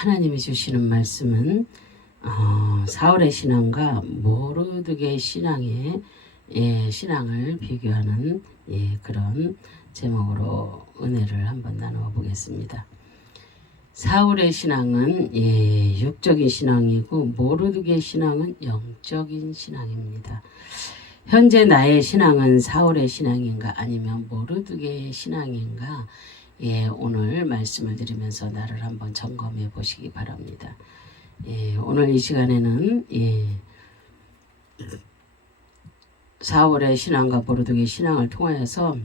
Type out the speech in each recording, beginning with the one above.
하나님이 주시는 말씀은 사울의 신앙과 모르드게의 신앙을 비교하는 그런 제목으로 은혜를 한번 나누어 보겠습니다. 사울의 신앙은 육적인 신앙이고 모르드게의 신앙은 영적인 신앙입니다. 현재 나의 신앙은 사울의 신앙인가 아니면 모르드게의 신앙인가? 오늘 말씀을 드리면서 나를 한번 점검해 보시기 바랍니다. 오늘 이 시간에는 사울의 신앙과 모르드게의 신앙을 통하여서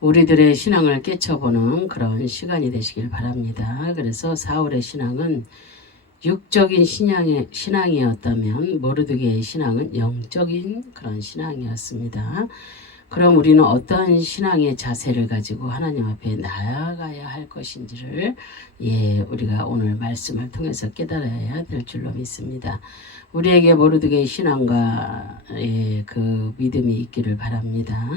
우리들의 신앙을 깨쳐보는 그런 시간이 되시길 바랍니다. 그래서 사울의 신앙은 육적인 신앙이었다면 모르드게의 신앙은 영적인 그런 신앙이었습니다. 그럼 우리는 어떠한 신앙의 자세를 가지고 하나님 앞에 나아가야 할 것인지를 우리가 오늘 말씀을 통해서 깨달아야 될 줄로 믿습니다. 우리에게 모르드게의 신앙과 그 믿음이 있기를 바랍니다.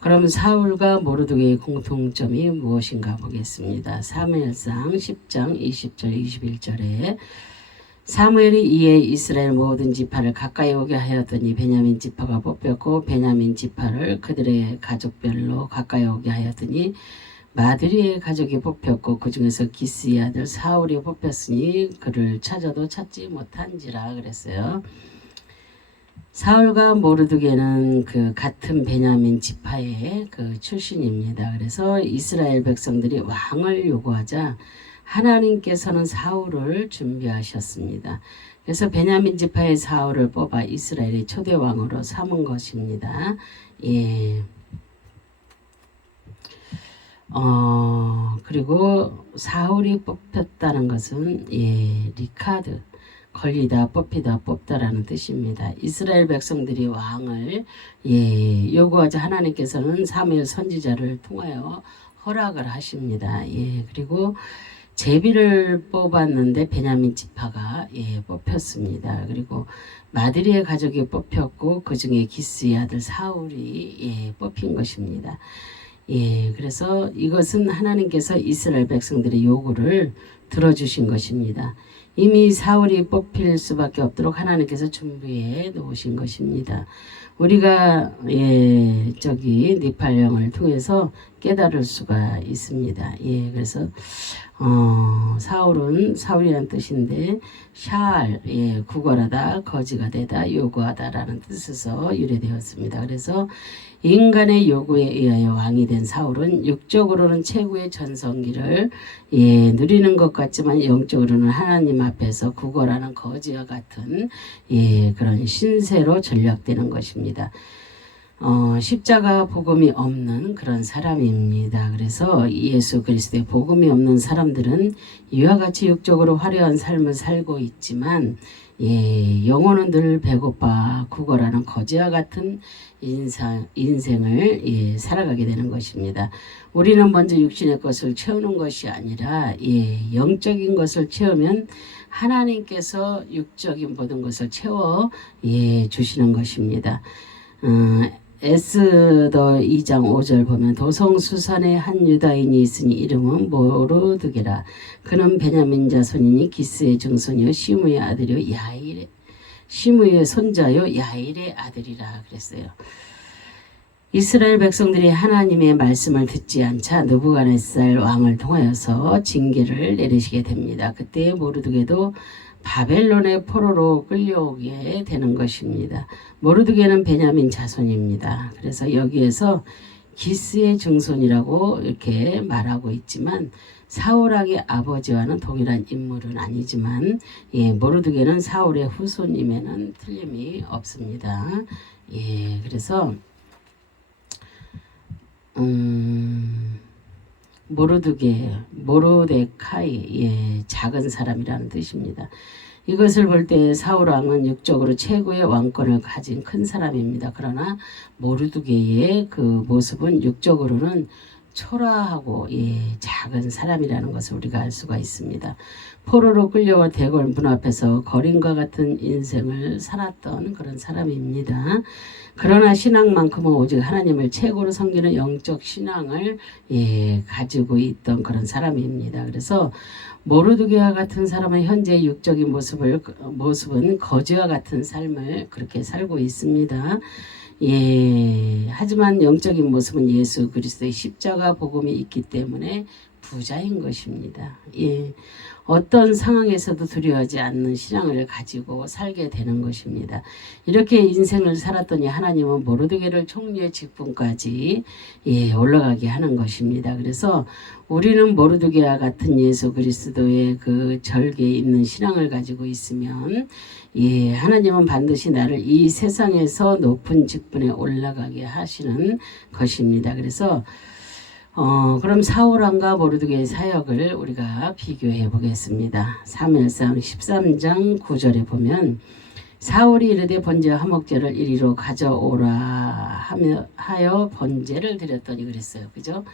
그럼 사울과 모르드게의 공통점이 무엇인가 보겠습니다. 사무엘상 10장 20절 21절에 사무엘이 이에 이스라엘 모든 지파를 가까이 오게 하였더니 베냐민 지파가 뽑혔고 베냐민 지파를 그들의 가족별로 가까이 오게 하였더니 마드리의 가족이 뽑혔고 그 중에서 기스의 아들 사울이 뽑혔으니 그를 찾아도 찾지 못한지라 그랬어요. 사울과 모르드게는 그 같은 베냐민 지파의 그 출신입니다. 그래서 이스라엘 백성들이 왕을 요구하자 하나님께서는 사울을 준비하셨습니다. 그래서 베냐민 지파의 사울을 뽑아 이스라엘의 초대 왕으로 삼은 것입니다. 그리고 사울이 뽑혔다는 것은 리카드 걸리다 뽑히다 뽑다라는 뜻입니다. 이스라엘 백성들이 왕을 요구하자 하나님께서는 사무엘 선지자를 통하여 허락을 하십니다. 그리고 제비를 뽑았는데 베냐민 지파가 뽑혔습니다. 그리고 마드리의 가족이 뽑혔고 그 중에 기스의 아들 사울이 뽑힌 것입니다. 그래서 이것은 하나님께서 이스라엘 백성들의 요구를 들어주신 것입니다. 이미 사울이 뽑힐 수밖에 없도록 하나님께서 준비해 놓으신 것입니다. 우리가 니팔령을 통해서 깨달을 수가 있습니다. 그래서 사울이란 뜻인데 샤알 구걸하다 거지가 되다 요구하다라는 뜻에서 유래되었습니다. 그래서 인간의 요구에 의하여 왕이 된 사울은 육적으로는 최고의 전성기를 누리는 것 같지만 영적으로는 하나님 앞에서 구걸하는 거지와 같은 그런 신세로 전락되는 것입니다. 십자가 복음이 없는 그런 사람입니다. 그래서 예수 그리스도의 복음이 없는 사람들은 이와 같이 육적으로 화려한 삶을 살고 있지만 영혼은 늘 배고파 구걸하는 거지와 같은 인생을 살아가게 되는 것입니다. 우리는 먼저 육신의 것을 채우는 것이 아니라 영적인 것을 채우면 하나님께서 육적인 모든 것을 채워 주시는 것입니다. 에스더 2장 5절 보면 도성수산에 한 유다인이 있으니 이름은 모르드게라. 그는 베냐민 자손이니 기스의 증손이요 시므의 아들이요 시므의 손자요 야일의 아들이라 그랬어요. 이스라엘 백성들이 하나님의 말씀을 듣지 않자 느부갓네살 왕을 통하여서 징계를 내리시게 됩니다. 그때 모르드게도 바벨론의 포로로 끌려오게 되는 것입니다. 모르드게는 베냐민 자손입니다. 그래서 여기에서 기스의 증손이라고 이렇게 말하고 있지만 사울왕의 아버지와는 동일한 인물은 아니지만 모르드게는 사울의 후손임에는 틀림이 없습니다. 그래서 모르데카이 작은 사람이라는 뜻입니다. 이것을 볼 때 사울왕은 육적으로 최고의 왕권을 가진 큰 사람입니다. 그러나 모르드게의 그 모습은 육적으로는 초라하고 작은 사람이라는 것을 우리가 알 수가 있습니다. 포로로 끌려와 대궐 문 앞에서 거린과 같은 인생을 살았던 그런 사람입니다. 그러나 신앙만큼은 오직 하나님을 최고로 섬기는 영적 신앙을 가지고 있던 그런 사람입니다. 그래서 모르드게와 같은 사람은 현재 육적인 모습은 거지와 같은 삶을 그렇게 살고 있습니다. 하지만 영적인 모습은 예수 그리스도의 십자가 복음이 있기 때문에 부자인 것입니다. 어떤 상황에서도 두려워하지 않는 신앙을 가지고 살게 되는 것입니다. 이렇게 인생을 살았더니 하나님은 모르드게를 총리의 직분까지 올라가게 하는 것입니다. 그래서 우리는 모르드게와 같은 예수 그리스도의 그 절개에 있는 신앙을 가지고 있으면 하나님은 반드시 나를 이 세상에서 높은 직분에 올라가게 하시는 것입니다. 그래서 그럼 사울왕과 모르드게의 사역을 우리가 비교해 보겠습니다. 사무엘상 13장 9절에 보면 사울이 이르되 번제와 화목제를 이리로 가져오라 하여 번제를 드렸더니 그랬어요. 그죠?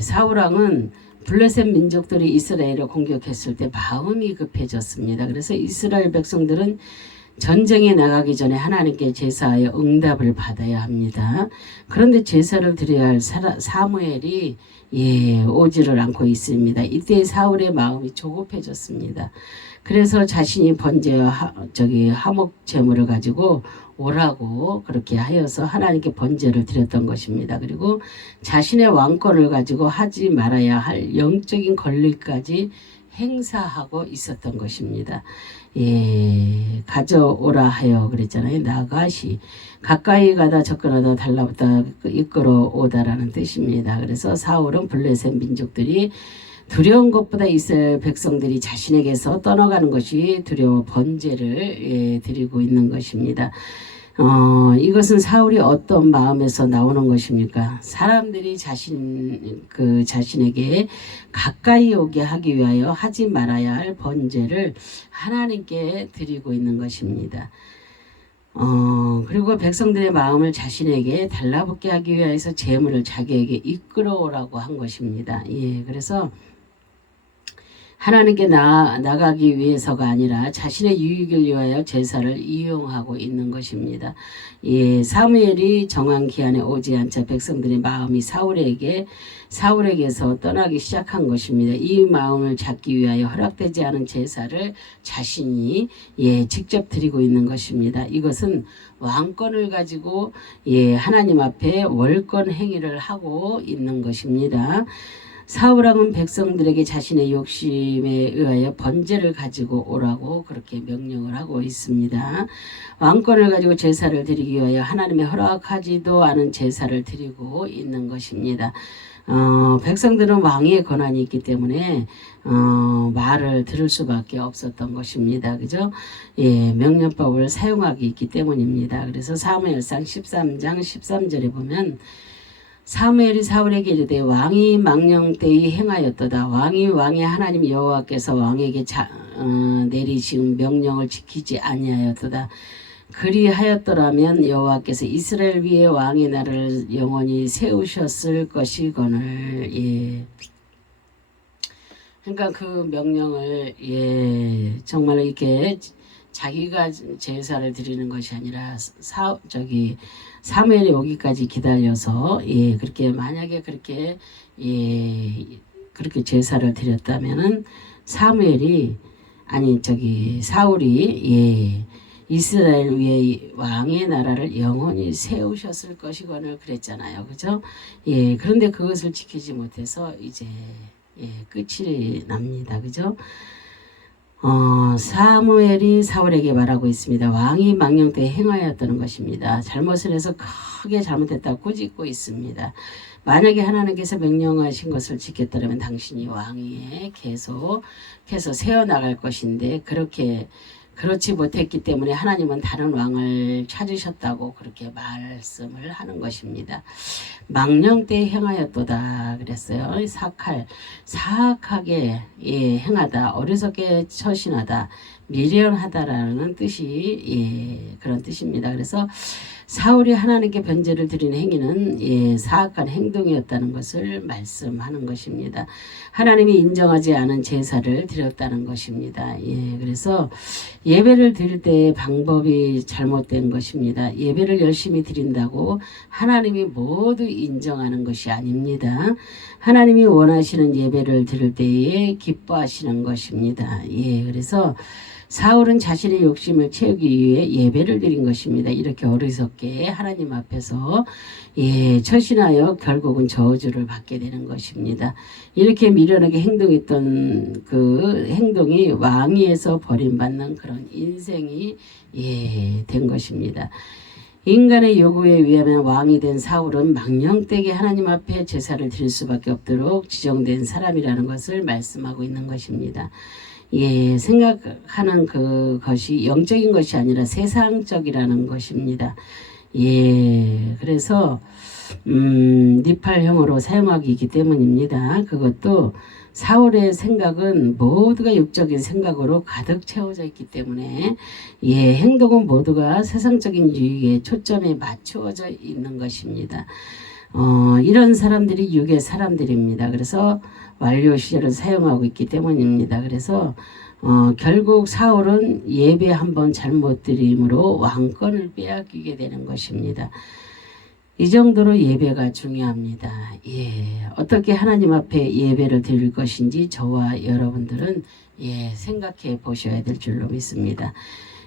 사울왕은 블레셋 민족들이 이스라엘을 공격했을 때 마음이 급해졌습니다. 그래서 이스라엘 백성들은 전쟁에 나가기 전에 하나님께 제사하여 응답을 받아야 합니다. 그런데 제사를 드려야 할 사무엘이 오지를 않고 있습니다. 이때 사울의 마음이 조급해졌습니다. 그래서 자신이 번제와 화목 제물을 가지고 오라고 그렇게 하여서 하나님께 번제를 드렸던 것입니다. 그리고 자신의 왕권을 가지고 하지 말아야 할 영적인 권리까지 행사하고 있었던 것입니다. 가져오라 하여 그랬잖아요. 나가시 가까이 가다 접근하다 달라붙다 이끌어오다라는 뜻입니다. 그래서 사울은 블레셋 민족들이 두려운 것보다 이스라엘 백성들이 자신에게서 떠나가는 것이 두려워 번제를 드리고 있는 것입니다. 이것은 사울이 어떤 마음에서 나오는 것입니까? 사람들이 자신에게 가까이 오게 하기 위하여 하지 말아야 할 번제를 하나님께 드리고 있는 것입니다. 그리고 백성들의 마음을 자신에게 달라붙게 하기 위해서 재물을 자기에게 이끌어오라고 한 것입니다. 그래서 하나님께 나가기 위해서가 아니라 자신의 유익을 위하여 제사를 이용하고 있는 것입니다. 사무엘이 정한 기한에 오지 않자 백성들의 마음이 사울에게서 떠나기 시작한 것입니다. 이 마음을 잡기 위하여 허락되지 않은 제사를 자신이 직접 드리고 있는 것입니다. 이것은 왕권을 가지고 하나님 앞에 월권 행위를 하고 있는 것입니다. 사울왕은 백성들에게 자신의 욕심에 의하여 번제를 가지고 오라고 그렇게 명령을 하고 있습니다. 왕권을 가지고 제사를 드리기 위하여 하나님의 허락하지도 않은 제사를 드리고 있는 것입니다. 백성들은 왕의 권한이 있기 때문에 말을 들을 수밖에 없었던 것입니다. 그죠? 명령법을 사용하기 있기 때문입니다. 그래서 사무엘상 13장 13절에 보면 사무엘이 사울에게 이르되 왕이 망령되이 행하였도다. 왕의 하나님 여호와께서 왕에게 내리신 명령을 지키지 아니하였도다. 그리하였더라면 여호와께서 이스라엘 위에 왕의 나라를 영원히 세우셨을 것이거늘. 그러니까 그 명령을 정말 이렇게 자기가 제사를 드리는 것이 아니라 사무엘이 오기까지 기다려서 그렇게 만약에 그렇게 제사를 드렸다면은 사울이 이스라엘 위에 왕의 나라를 영원히 세우셨을 것이거늘 그랬잖아요. 그죠? 그런데 그것을 지키지 못해서 이제 끝이 납니다. 그죠? 사무엘이 사울에게 말하고 있습니다. 왕이 망령 때 행하였다는 것입니다. 잘못을 해서 크게 잘못했다고 꾸짖고 있습니다. 만약에 하나님께서 명령하신 것을 지켰다면 당신이 왕위에 계속해서 세워나갈 것인데 그렇지 못했기 때문에 하나님은 다른 왕을 찾으셨다고 그렇게 말씀을 하는 것입니다. 망령 때 행하였도다 그랬어요. 사악하게 행하다, 어리석게 처신하다, 미련하다라는 뜻이 그런 뜻입니다. 그래서 사울이 하나님께 변제를 드리는 행위는 사악한 행동이었다는 것을 말씀하는 것입니다. 하나님이 인정하지 않은 제사를 드렸다는 것입니다. 그래서 예배를 드릴 때의 방법이 잘못된 것입니다. 예배를 열심히 드린다고 하나님이 모두 인정하는 것이 아닙니다. 하나님이 원하시는 예배를 드릴 때에 기뻐하시는 것입니다. 그래서 사울은 자신의 욕심을 채우기 위해 예배를 드린 것입니다. 이렇게 어리석게 하나님 앞에서 처신하여 결국은 저주를 받게 되는 것입니다. 이렇게 미련하게 행동했던 그 행동이 왕위에서 버림받는 그런 인생이 된 것입니다. 인간의 요구에 의하면 왕이 된 사울은 망령되게 하나님 앞에 제사를 드릴 수밖에 없도록 지정된 사람이라는 것을 말씀하고 있는 것입니다. 생각하는 그것이 영적인 것이 아니라 세상적이라는 것입니다. 그래서 니팔형으로 사용하기 때문입니다. 그것도 사울의 생각은 모두가 육적인 생각으로 가득 채워져 있기 때문에 행동은 모두가 세상적인 유익에 초점에 맞추어져 있는 것입니다. 이런 사람들이 육의 사람들입니다. 그래서 완료 시제를 사용하고 있기 때문입니다. 그래서 결국 사울은 예배 한번 잘못 드림으로 왕권을 빼앗기게 되는 것입니다. 이 정도로 예배가 중요합니다. 어떻게 하나님 앞에 예배를 드릴 것인지 저와 여러분들은 생각해 보셔야 될 줄로 믿습니다.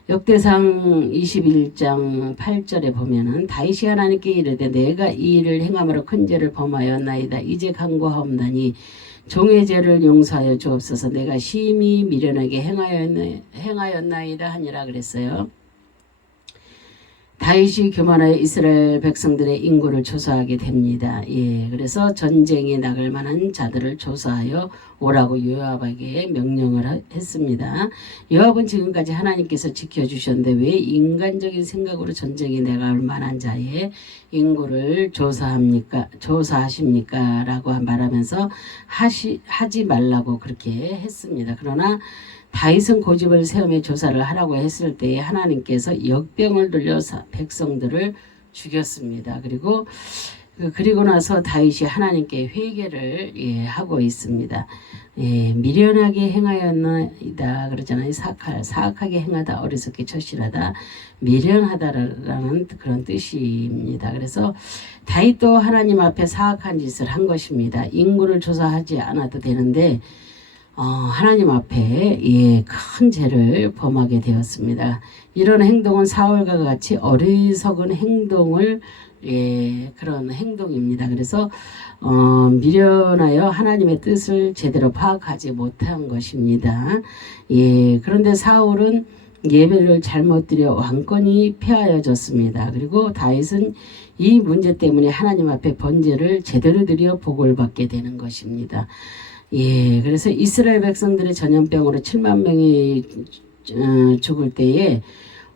역대상 21장 8절에 보면은 다윗이 하나님께 이르되 내가 이 일을 행함으로 큰 죄를 범하였나이다. 이제 간구하옵나니 종의 죄를 용서하여 주옵소서. 내가 심히 미련하게 행하였나이다 하니라 그랬어요. 다윗이 교만하여 이스라엘 백성들의 인구를 조사하게 됩니다. 그래서 전쟁에 나갈 만한 자들을 조사하여 오라고 요압에게 명령을 했습니다. 요압은 지금까지 하나님께서 지켜주셨는데 왜 인간적인 생각으로 전쟁에 나갈 만한 자의 인구를 조사하십니까? 라고 말하면서 하지 말라고 그렇게 했습니다. 그러나 다윗은 고집을 세우며 조사를 하라고 했을 때에 하나님께서 역병을 돌려 백성들을 죽였습니다. 그리고 나서 다윗이 하나님께 회개를 하고 있습니다. 미련하게 행하였나이다 그러잖아요. 사악하게 행하다, 어리석게 처실하다, 미련하다라는 그런 뜻입니다. 그래서 다윗도 하나님 앞에 사악한 짓을 한 것입니다. 인구를 조사하지 않아도 되는데 하나님 앞에 큰 죄를 범하게 되었습니다. 이런 행동은 사울과 같이 어리석은 행동을 그런 행동입니다. 그래서 미련하여 하나님의 뜻을 제대로 파악하지 못한 것입니다. 그런데 사울은 예배를 잘못 드려 왕권이 폐하여졌습니다. 그리고 다윗은 이 문제 때문에 하나님 앞에 번제를 제대로 드려 복을 받게 되는 것입니다. 그래서 이스라엘 백성들의 전염병으로 7만 명이 죽을 때에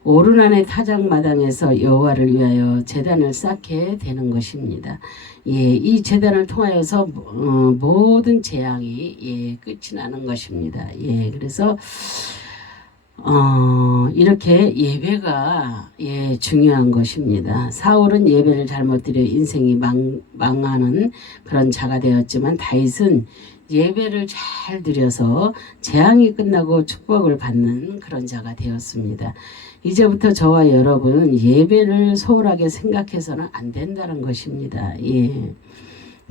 오르난의 타작마당에서 여호와를 위하여 제단을 쌓게 되는 것입니다. 이 제단을 통하여서 모든 재앙이 끝이 나는 것입니다. 그래서 이렇게 예배가 중요한 것입니다. 사울은 예배를 잘못 드려 인생이 망하는 그런 자가 되었지만 다윗은 예배를 잘 드려서 재앙이 끝나고 축복을 받는 그런 자가 되었습니다. 이제부터 저와 여러분은 예배를 소홀하게 생각해서는 안 된다는 것입니다.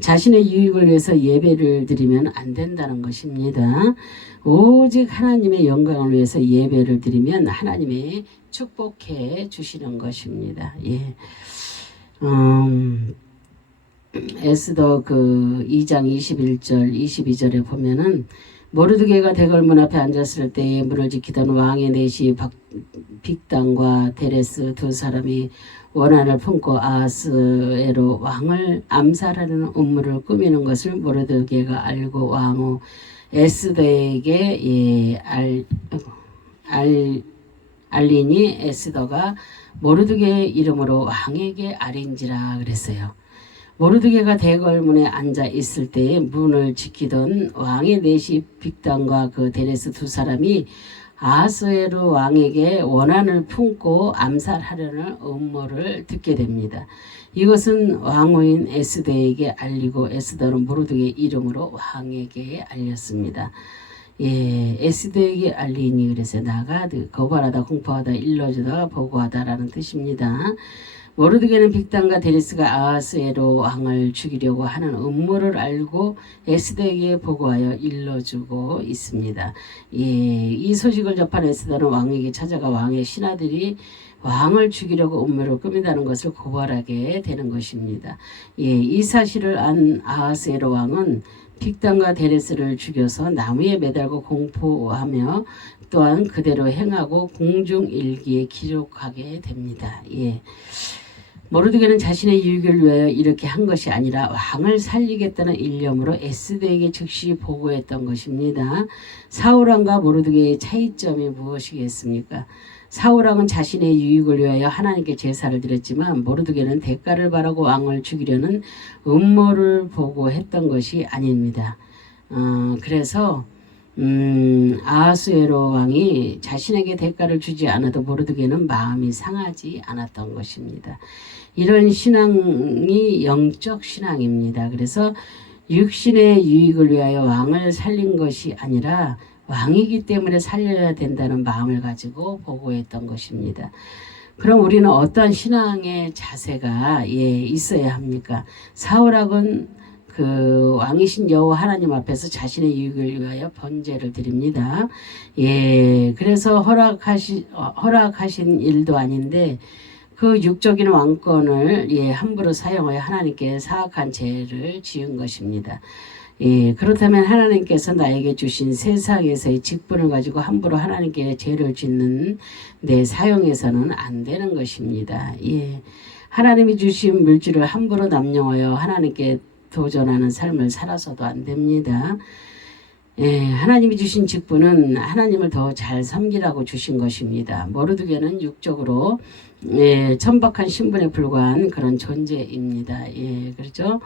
자신의 유익을 위해서 예배를 드리면 안 된다는 것입니다. 오직 하나님의 영광을 위해서 예배를 드리면 하나님이 축복해 주시는 것입니다. 에스더 2장 21절 22절에 보면은 모르드게가 대궐문 앞에 앉았을 때에 문을 지키던 왕의 내시 빅단과 데레스 두 사람이 원한을 품고 아하스에로 왕을 암살하려는 음모를 꾸미는 것을 모르드게가 알고 왕후 에스더에게 알리니 에스더가 모르드게의 이름으로 왕에게 알린지라 그랬어요. 모르드게가 대궐문에 앉아 있을 때에 문을 지키던 왕의 내시 빅단과 그 데레스 두 사람이 아하스웨로 왕에게 원한을 품고 암살하려는 음모를 듣게 됩니다. 이것은 왕후인 에스더에게 알리고 에스더는 모르드게의 이름으로 왕에게 알렸습니다. 예, 에스더에게 알리니 그래서 나가 거발하다 공포하다 일러주다 보고하다라는 뜻입니다. 모르드게는 빅단과 데리스가 아하스웨로 왕을 죽이려고 하는 음모를 알고 에스더에게 보고하여 일러주고 있습니다. 예, 이 소식을 접한 에스더는 왕에게 찾아가 왕의 신하들이 왕을 죽이려고 음모를 꾸민다는 것을 고발하게 되는 것입니다. 예, 이 사실을 안 아하스웨로 왕은 빅단과 데레스를 죽여서 나무에 매달고 공포하며 또한 그대로 행하고 공중일기에 기록하게 됩니다. 예. 모르드게는 자신의 유익을 위하여 이렇게 한 것이 아니라 왕을 살리겠다는 일념으로 에스더에게 즉시 보고했던 것입니다. 사울왕과 모르드게의 차이점이 무엇이겠습니까? 사울왕은 자신의 유익을 위하여 하나님께 제사를 드렸지만 모르드게는 대가를 바라고 왕을 죽이려는 음모를 보고했던 것이 아닙니다. 그래서 아하스웨로 왕이 자신에게 대가를 주지 않아도 모르드게는 마음이 상하지 않았던 것입니다. 이런 신앙이 영적 신앙입니다. 그래서 육신의 유익을 위하여 왕을 살린 것이 아니라 왕이기 때문에 살려야 된다는 마음을 가지고 보고했던 것입니다. 그럼 우리는 어떠한 신앙의 자세가 있어야 합니까? 사울왕은 그 왕이신 여호와 하나님 앞에서 자신의 유익을 위하여 번제를 드립니다. 예, 그래서 허락하신 일도 아닌데 그 육적인 왕권을 함부로 사용하여 하나님께 사악한 죄를 지은 것입니다. 예, 그렇다면 하나님께서 나에게 주신 세상에서의 직분을 가지고 함부로 하나님께 죄를 짓는 데 사용해서는 안 되는 것입니다. 예, 하나님이 주신 물질을 함부로 남용하여 하나님께 도전하는 삶을 살아서도 안 됩니다. 예, 하나님이 주신 직분은 하나님을 더 잘 섬기라고 주신 것입니다. 모르드게는 육적으로 천박한 신분에 불과한 그런 존재입니다. 예, 그렇죠?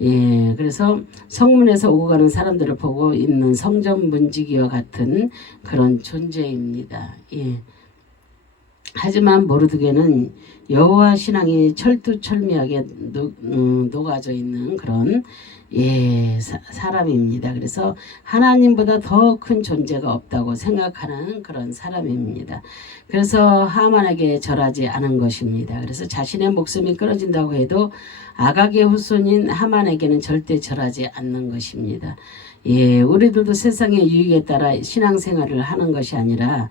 예, 그래서 성문에서 오고 가는 사람들을 보고 있는 성전 문지기와 같은 그런 존재입니다. 예. 하지만 모르드게는 여호와 신앙이 철두철미하게 녹아져 있는 그런 사람입니다. 그래서 하나님보다 더 큰 존재가 없다고 생각하는 그런 사람입니다. 그래서 하만에게 절하지 않은 것입니다. 그래서 자신의 목숨이 끊어진다고 해도 아각의 후손인 하만에게는 절대 절하지 않는 것입니다. 예, 우리들도 세상의 유익에 따라 신앙생활을 하는 것이 아니라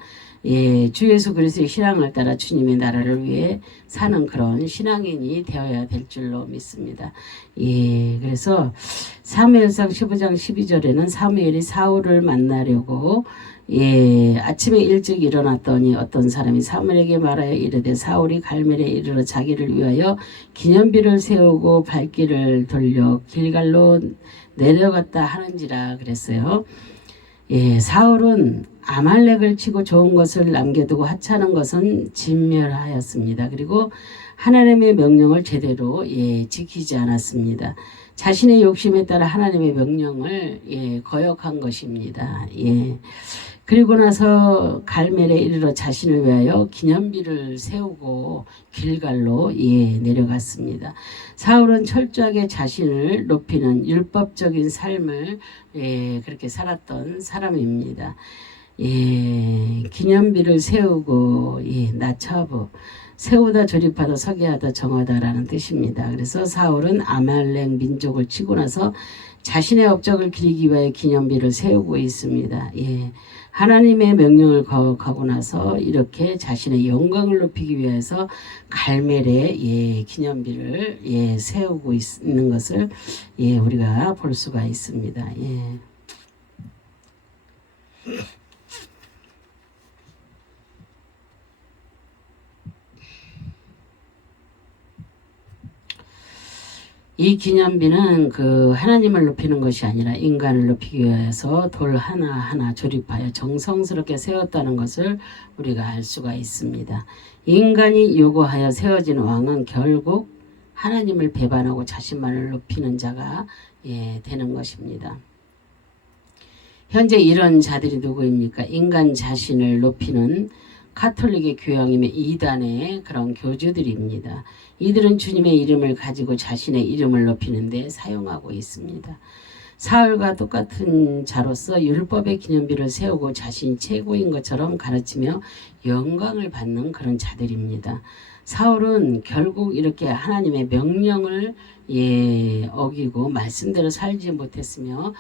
주 예수 그리스도의 신앙을 따라 주님의 나라를 위해 사는 그런 신앙인이 되어야 될 줄로 믿습니다. 그래서 사무엘상 15장 12절에는 사무엘이 사울을 만나려고 아침에 일찍 일어났더니 어떤 사람이 사무엘에게 말하여 이르되 사울이 갈멜에 이르러 자기를 위하여 기념비를 세우고 발길을 돌려 길갈로 내려갔다 하는지라 그랬어요. 사울은 아말렉을 치고 좋은 것을 남겨두고 하찮은 것은 진멸하였습니다. 그리고 하나님의 명령을 제대로 지키지 않았습니다. 자신의 욕심에 따라 하나님의 명령을 거역한 것입니다. 그리고 나서 갈멜에 이르러 자신을 위하여 기념비를 세우고 길갈로 내려갔습니다. 사울은 철저하게 자신을 높이는 율법적인 삶을 그렇게 살았던 사람입니다. 기념비를 세우고 나처부 세우다 조립하다 서기하다 정하다라는 뜻입니다. 그래서 사울은 아말렉 민족을 치고 나서 자신의 업적을 기리기 위해 기념비를 세우고 있습니다. 하나님의 명령을 거역하고 나서 이렇게 자신의 영광을 높이기 위해서 갈멜에 기념비를 세우고 있는 것을 우리가 볼 수가 있습니다. 이 기념비는 그 하나님을 높이는 것이 아니라 인간을 높이기 위해서 돌 하나하나 조립하여 정성스럽게 세웠다는 것을 우리가 알 수가 있습니다. 인간이 요구하여 세워진 왕은 결국 하나님을 배반하고 자신만을 높이는 자가 되는 것입니다. 현재 이런 자들이 누구입니까? 인간 자신을 높이는 카톨릭의 교양임의 이단의 그런 교주들입니다. 이들은 주님의 이름을 가지고 자신의 이름을 높이는데 사용하고 있습니다. 사울과 똑같은 자로서 율법의 기념비를 세우고 자신이 최고인 것처럼 가르치며 영광을 받는 그런 자들입니다. 사울은 결국 이렇게 하나님의 명령을 어기고 말씀대로 살지 못했으며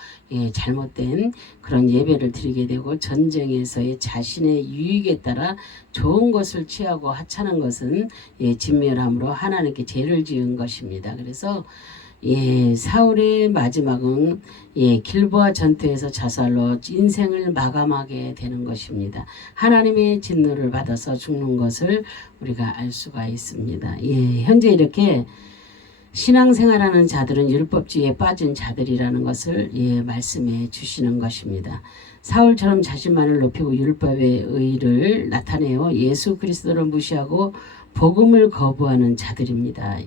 잘못된 그런 예배를 드리게 되고 전쟁에서의 자신의 유익에 따라 좋은 것을 취하고 하찮은 것은 진멸함으로 하나님께 죄를 지은 것입니다. 그래서 사울의 마지막은 길보아 전투에서 자살로 인생을 마감하게 되는 것입니다. 하나님의 진노를 받아서 죽는 것을 우리가 알 수가 있습니다. 현재 이렇게 신앙생활하는 자들은 율법주의에 빠진 자들이라는 것을 말씀해 주시는 것입니다. 사울처럼 자신만을 높이고 율법의 의를 나타내어 예수 그리스도를 무시하고 복음을 거부하는 자들입니다.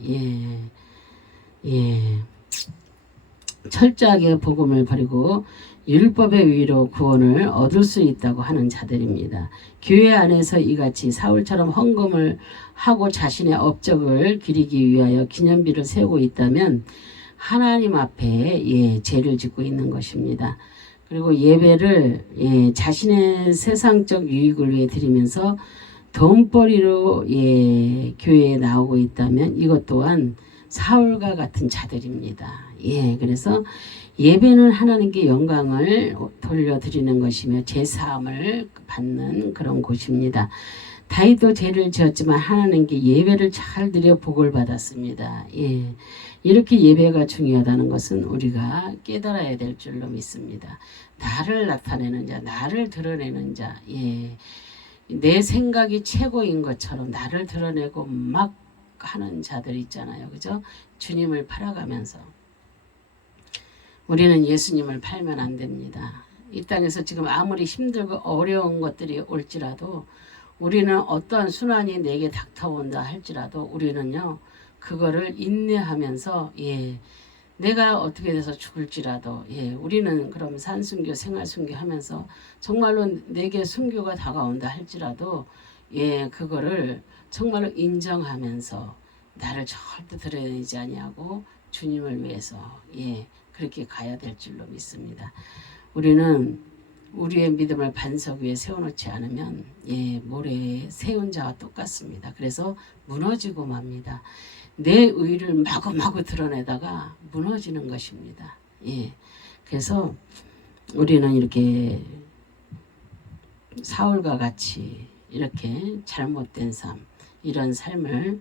철저하게 복음을 버리고 율법의 위로 구원을 얻을 수 있다고 하는 자들입니다. 교회 안에서 이같이 사울처럼 헌금을 하고 자신의 업적을 기리기 위하여 기념비를 세우고 있다면 하나님 앞에 죄를 짓고 있는 것입니다. 그리고 예배를 자신의 세상적 유익을 위해 드리면서 돈벌이로 교회에 나오고 있다면 이것 또한 사울과 같은 자들입니다. 그래서 예배는 하나님께 영광을 돌려드리는 것이며 제사함을 받는 그런 곳입니다. 다윗도 죄를 지었지만 하나님께 예배를 잘 드려 복을 받았습니다. 이렇게 예배가 중요하다는 것은 우리가 깨달아야 될 줄로 믿습니다. 나를 나타내는 자, 나를 드러내는 자, 내 생각이 최고인 것처럼 나를 드러내고 막 하는 자들 있잖아요. 그죠? 주님을 팔아가면서 우리는 예수님을 팔면 안 됩니다. 이 땅에서 지금 아무리 힘들고 어려운 것들이 올지라도 우리는 어떠한 순환이 내게 닥터온다 할지라도 우리는요 그거를 인내하면서 내가 어떻게 돼서 죽을지라도 우리는 그럼 산순교 생활순교 하면서 정말로 내게 순교가 다가온다 할지라도 그거를 정말로 인정하면서 나를 절대 드러내지 아니하고 주님을 위해서 그렇게 가야 될 줄로 믿습니다. 우리는 우리의 믿음을 반석 위에 세워놓지 않으면 모래에 세운 자와 똑같습니다. 그래서 무너지고 맙니다. 내 의를 마구마구 드러내다가 무너지는 것입니다. 그래서 우리는 이렇게 사울과 같이 이렇게 잘못된 삶 이런 삶을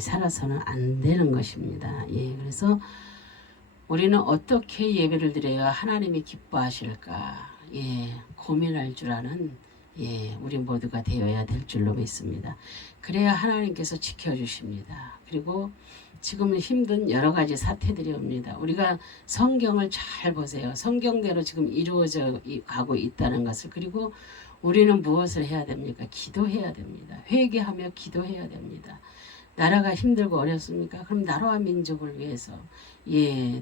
살아서는 안 되는 것입니다. 그래서 우리는 어떻게 예배를 드려야 하나님이 기뻐하실까 고민할 줄 아는 우리 모두가 되어야 될 줄로 믿습니다. 그래야 하나님께서 지켜주십니다. 그리고 지금 힘든 여러 가지 사태들이 옵니다. 우리가 성경을 잘 보세요. 성경대로 지금 이루어져 가고 있다는 것을. 그리고 우리는 무엇을 해야 됩니까? 기도해야 됩니다. 회개하며 기도해야 됩니다. 나라가 힘들고 어렵습니까? 그럼 나라와 민족을 위해서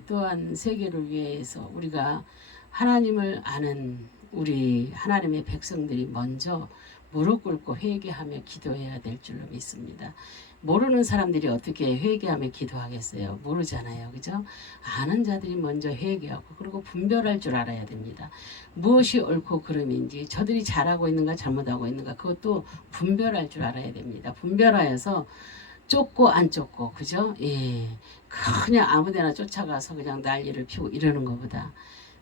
또한 세계를 위해서 우리가 하나님을 아는 우리 하나님의 백성들이 먼저 무릎 꿇고 회개하며 기도해야 될 줄로 믿습니다. 모르는 사람들이 어떻게 회개하며 기도하겠어요? 모르잖아요. 그죠? 아는 자들이 먼저 회개하고 그리고 분별할 줄 알아야 됩니다. 무엇이 옳고 그름인지 저들이 잘하고 있는가 잘못하고 있는가 그것도 분별할 줄 알아야 됩니다. 분별하여서 쫓고 안 쫓고 그죠? 그냥 아무데나 쫓아가서 그냥 난리를 피우고 이러는 것보다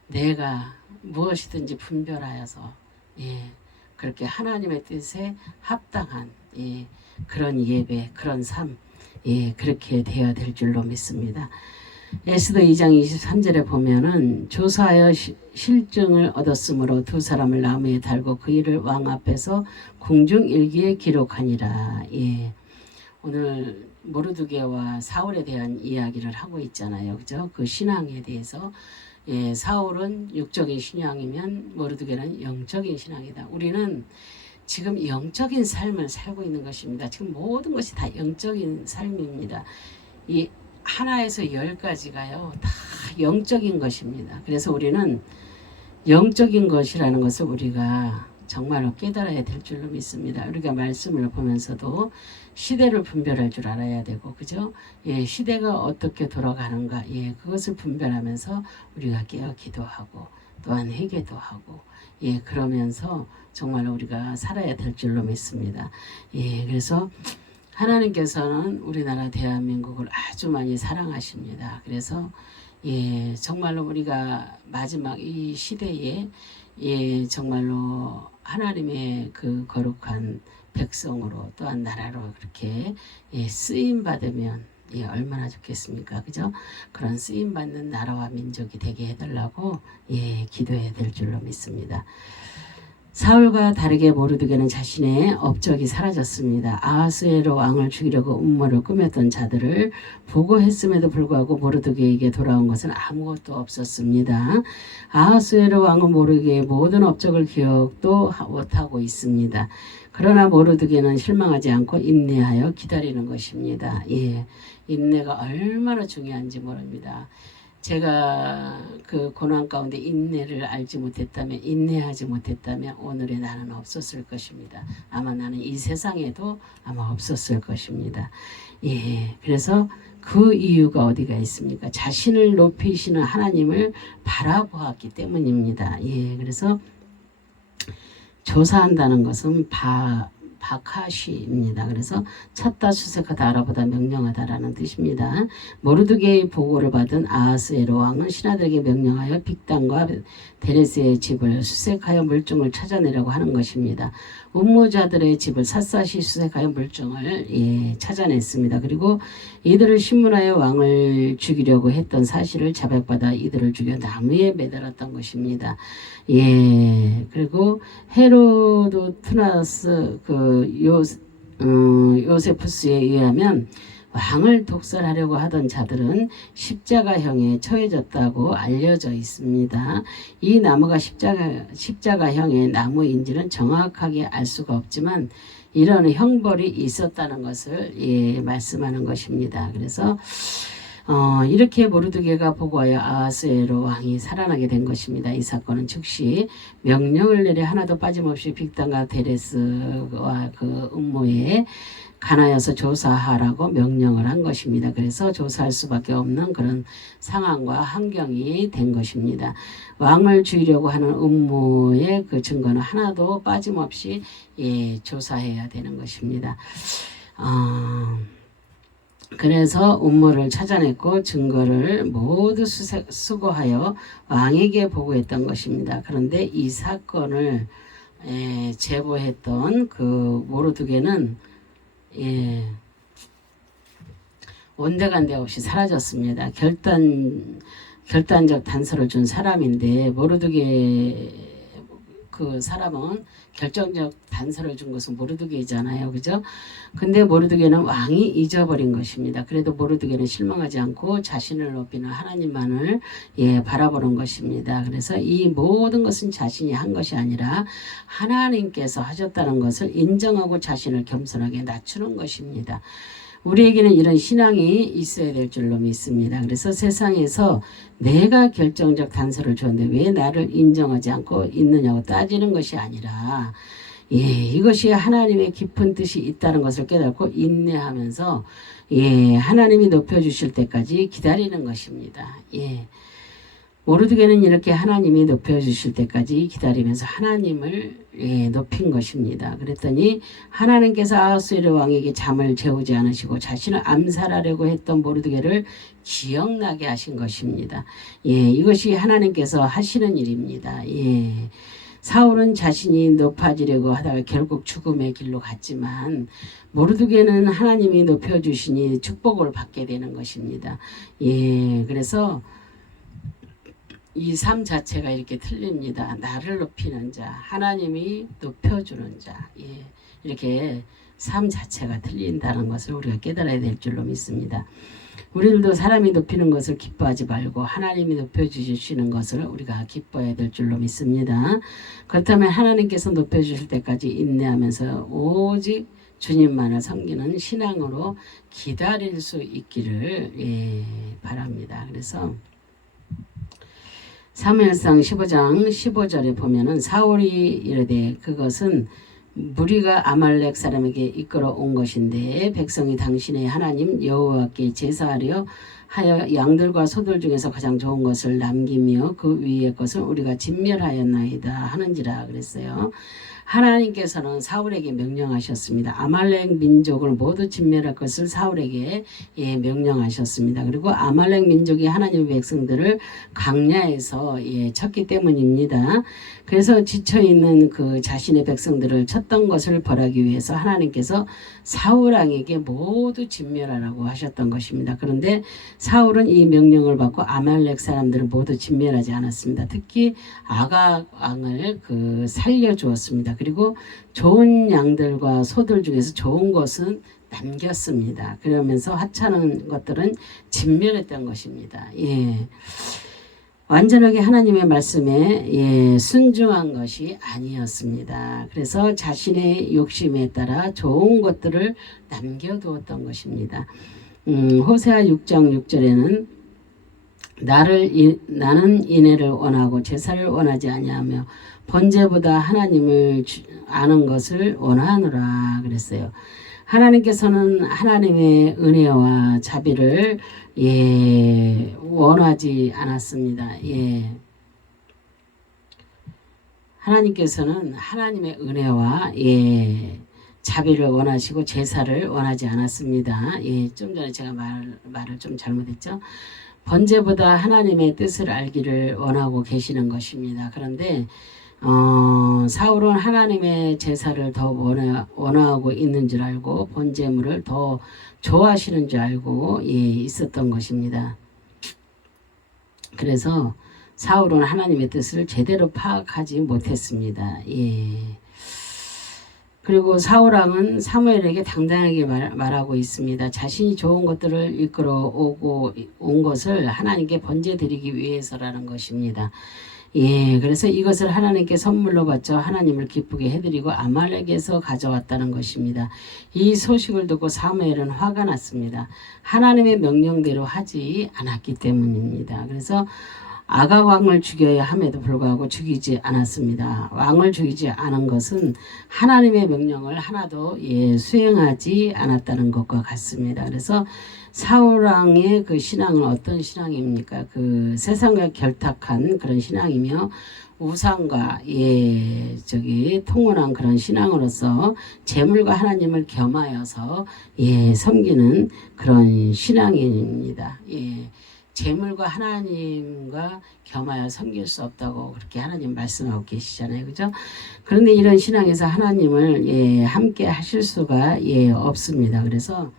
내가 무엇이든지 분별하여서 그렇게 하나님의 뜻에 합당한 그런 예배 그런 삶 그렇게 되어야 될 줄로 믿습니다. 에스더 2장 23절에 보면은 조사하여 실증을 얻었으므로 두 사람을 나무에 달고 그 일을 왕 앞에서 궁중일기에 기록하니라. 오늘 모르드게와 사울에 대한 이야기를 하고 있잖아요. 그죠? 그 신앙에 대해서 사울은 육적인 신앙이면 모르드게는 영적인 신앙이다. 우리는 지금 영적인 삶을 살고 있는 것입니다. 지금 모든 것이 다 영적인 삶입니다. 이 하나에서 10가지가요 다 영적인 것입니다. 그래서 우리는 영적인 것이라는 것을 우리가 정말로 깨달아야 될 줄로 믿습니다. 우리가 말씀을 보면서도 시대를 분별할 줄 알아야 되고, 그죠? 예, 시대가 어떻게 돌아가는가, 예, 그것을 분별하면서 우리가 깨어 기도하고, 또한 회개도 하고, 예, 그러면서 정말로 우리가 살아야 될 줄로 믿습니다. 예, 그래서 하나님께서는 우리나라 대한민국을 아주 많이 사랑하십니다. 그래서 예, 정말로 우리가 마지막 이 시대에 예, 정말로 하나님의 그 거룩한 백성으로 또한 나라로 그렇게 예, 쓰임 받으면 예, 얼마나 좋겠습니까? 그죠? 그런 쓰임 받는 나라와 민족이 되게 해달라고 예, 기도해야 될 줄로 믿습니다. 사울과 다르게 모르드게는 자신의 업적이 사라졌습니다. 아하스웨로 왕을 죽이려고 음모를 꾸몄던 자들을 보고했음에도 불구하고 모르드게에게 돌아온 것은 아무것도 없었습니다. 아하스웨로 왕은 모르드게의 모든 업적을 기억도 못하고 있습니다. 그러나 모르드게는 실망하지 않고 인내하여 기다리는 것입니다. 예, 인내가 얼마나 중요한지 모릅니다. 제가 그 고난 가운데 인내를 알지 못했다면, 인내하지 못했다면 오늘의 나는 없었을 것입니다. 아마 나는 이 세상에도 아마 없었을 것입니다. 예, 그래서 그 이유가 어디가 있습니까? 자신을 높이시는 하나님을 바라보았기 때문입니다. 예, 그래서 조사한다는 것은 바카시입니다. 그래서 찾다, 수색하다, 알아보다, 명령하다라는 뜻입니다. 모르드게의 보고를 받은 아하스에로 왕은 신하들에게 명령하여 빅단과 데레스의 집을 수색하여 물증을 찾아내려고 하는 것입니다. 음모자들의 집을 샅샅이 수색하여 물증을 예, 찾아냈습니다. 그리고 이들을 신문하여 왕을 죽이려고 했던 사실을 자백받아 이들을 죽여 나무에 매달았던 것입니다. 예, 그리고 헤로도투나스 요세푸스에 의하면 왕을 독살하려고 하던 자들은 십자가형에 처해졌다고 알려져 있습니다. 이 나무가 십자가형의 나무인지는 정확하게 알 수가 없지만 이런 형벌이 있었다는 것을 예, 말씀하는 것입니다. 그래서 이렇게 모르드게가 보고하여 아하스웨로 왕이 살아나게 된 것입니다. 이 사건은 즉시 명령을 내려 하나도 빠짐없이 빅단과 데레스와 그 음모에 가나여서 조사하라고 명령을 한 것입니다. 그래서 조사할 수밖에 없는 그런 상황과 환경이 된 것입니다. 왕을 죽이려고 하는 음모의 그 증거는 하나도 빠짐없이 예, 조사해야 되는 것입니다. 그래서 음모를 찾아냈고 증거를 모두 수거하여 왕에게 보고했던 것입니다. 그런데 이 사건을 제보했던 그 모르드게는 온데간데 없이 사라졌습니다. 결단적 단서를 준 사람인데 모르드게 그 사람은 결정적 단서를 준 것은 모르드게잖아요. 그죠? 근데 모르드게는 왕이 잊어버린 것입니다. 그래도 모르드게는 실망하지 않고 자신을 높이는 하나님만을 바라보는 것입니다. 그래서 이 모든 것은 자신이 한 것이 아니라 하나님께서 하셨다는 것을 인정하고 자신을 겸손하게 낮추는 것입니다. 우리에게는 이런 신앙이 있어야 될 줄로 믿습니다. 그래서 세상에서 내가 결정적 단서를 줬는데 왜 나를 인정하지 않고 있느냐고 따지는 것이 아니라 이것이 하나님의 깊은 뜻이 있다는 것을 깨닫고 인내하면서 하나님이 높여주실 때까지 기다리는 것입니다. 모르드게는 이렇게 하나님이 높여주실 때까지 기다리면서 하나님을 높인 것입니다. 그랬더니 하나님께서 아하스웨로 왕에게 잠을 재우지 않으시고 자신을 암살하려고 했던 모르드게를 기억나게 하신 것입니다. 이것이 하나님께서 하시는 일입니다. 사울은 자신이 높아지려고 하다가 결국 죽음의 길로 갔지만 모르드게는 하나님이 높여주시니 축복을 받게 되는 것입니다. 그래서 이 삶 자체가 이렇게 틀립니다. 나를 높이는 자, 하나님이 높여주는 자, 이렇게 삶 자체가 틀린다는 것을 우리가 깨달아야 될 줄로 믿습니다. 우리들도 사람이 높이는 것을 기뻐하지 말고 하나님이 높여주시는 것을 우리가 기뻐해야 될 줄로 믿습니다. 그렇다면 하나님께서 높여주실 때까지 인내하면서 오직 주님만을 섬기는 신앙으로 기다릴 수 있기를 바랍니다. 그래서 사무엘상 15장 15절에 보면은 사울이 이르되 그것은 무리가 아말렉 사람에게 이끌어 온 것인데 백성이 당신의 하나님 여호와께 제사하려 하여 양들과 소들 중에서 가장 좋은 것을 남기며 그 위의 것을 우리가 진멸하였나이다 하는지라 그랬어요. 하나님께서는 사울에게 명령하셨습니다. 아말렉 민족을 모두 진멸할 것을 사울에게 명령하셨습니다. 그리고 아말렉 민족이 하나님의 백성들을 광야에서 쳤기 때문입니다. 그래서 지쳐있는 그 자신의 백성들을 쳤던 것을 벌하기 위해서 하나님께서 사울 왕에게 모두 진멸하라고 하셨던 것입니다. 그런데 사울은 이 명령을 받고 아말렉 사람들을 모두 진멸하지 않았습니다. 특히 아각 왕을 살려주었습니다. 그리고 좋은 양들과 소들 중에서 좋은 것은 남겼습니다. 그러면서 하찮은 것들은 진멸했던 것입니다. 완전하게 하나님의 말씀에 순종한 것이 아니었습니다. 그래서 자신의 욕심에 따라 좋은 것들을 남겨두었던 것입니다. 호세아 6장 6절에는 나는 인애를 원하고 제사를 원하지 아니하며 번제보다 하나님을 아는 것을 원하노라 그랬어요. 하나님께서는 하나님의 은혜와 자비를 원하지 않았습니다. 하나님께서는 하나님의 은혜와 자비를 원하시고 제사를 원하지 않았습니다. 좀 전에 제가 말을 좀 잘못했죠. 번제보다 하나님의 뜻을 알기를 원하고 계시는 것입니다. 그런데 사울은 하나님의 제사를 더 원하고 있는 줄 알고 번제물을 더 좋아하시는 줄 알고 있었던 것입니다. 그래서 사울은 하나님의 뜻을 제대로 파악하지 못했습니다. 그리고 사울왕은 사무엘에게 당당하게 말하고 있습니다. 자신이 좋은 것들을 이끌어 온 것을 하나님께 번제 드리기 위해서라는 것입니다. 그래서 이것을 하나님께 선물로 바쳐 하나님을 기쁘게 해드리고 아말렉에서 가져왔다는 것입니다. 이 소식을 듣고 사무엘은 화가 났습니다. 하나님의 명령대로 하지 않았기 때문입니다. 그래서 아각 왕을 죽여야 함에도 불구하고 죽이지 않았습니다. 왕을 죽이지 않은 것은 하나님의 명령을 하나도 수행하지 않았다는 것과 같습니다. 그래서 사울 왕의 그 신앙은 어떤 신앙입니까? 그 세상과 결탁한 그런 신앙이며 우상과 통혼한 그런 신앙으로서 재물과 하나님을 겸하여서 섬기는 그런 신앙입니다. 재물과 하나님과 겸하여 섬길 수 없다고 그렇게 하나님 말씀하고 계시잖아요. 그죠? 그런데 이런 신앙에서 하나님을 함께 하실 수가 없습니다. 그래서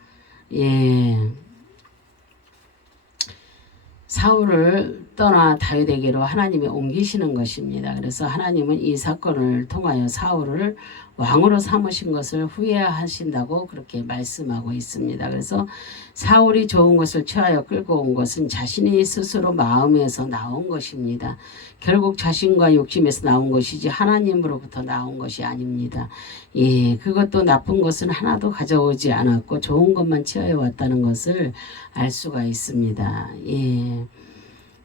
사울을 떠나 다윗에게로 하나님이 옮기시는 것입니다. 그래서 하나님은 이 사건을 통하여 사울을 왕으로 삼으신 것을 후회하신다고 그렇게 말씀하고 있습니다. 그래서 사울이 좋은 것을 취하여 끌고 온 것은 자신이 스스로 마음에서 나온 것입니다. 결국 자신과 욕심에서 나온 것이지 하나님으로부터 나온 것이 아닙니다. 그것도 나쁜 것은 하나도 가져오지 않았고 좋은 것만 취하여 왔다는 것을 알 수가 있습니다.